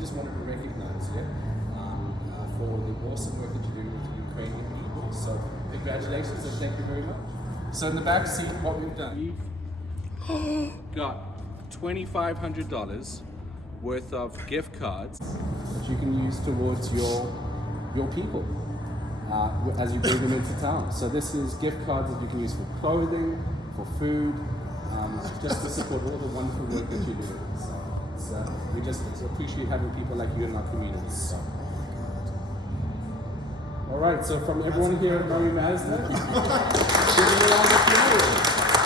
just wanted to recognize you for the awesome work that you're doing with the Ukrainian people. So congratulations and thank you very much. So in the back seat, what we've done, we've got $2,500 worth of gift cards that you can use towards your people as you bring them into town. So this is gift cards that you can use for clothing, for food, just to support all the wonderful work that you're doing. So we just appreciate having people like you in our community. So. All right, so from everyone here at Murray Mazda, give me a round of applause.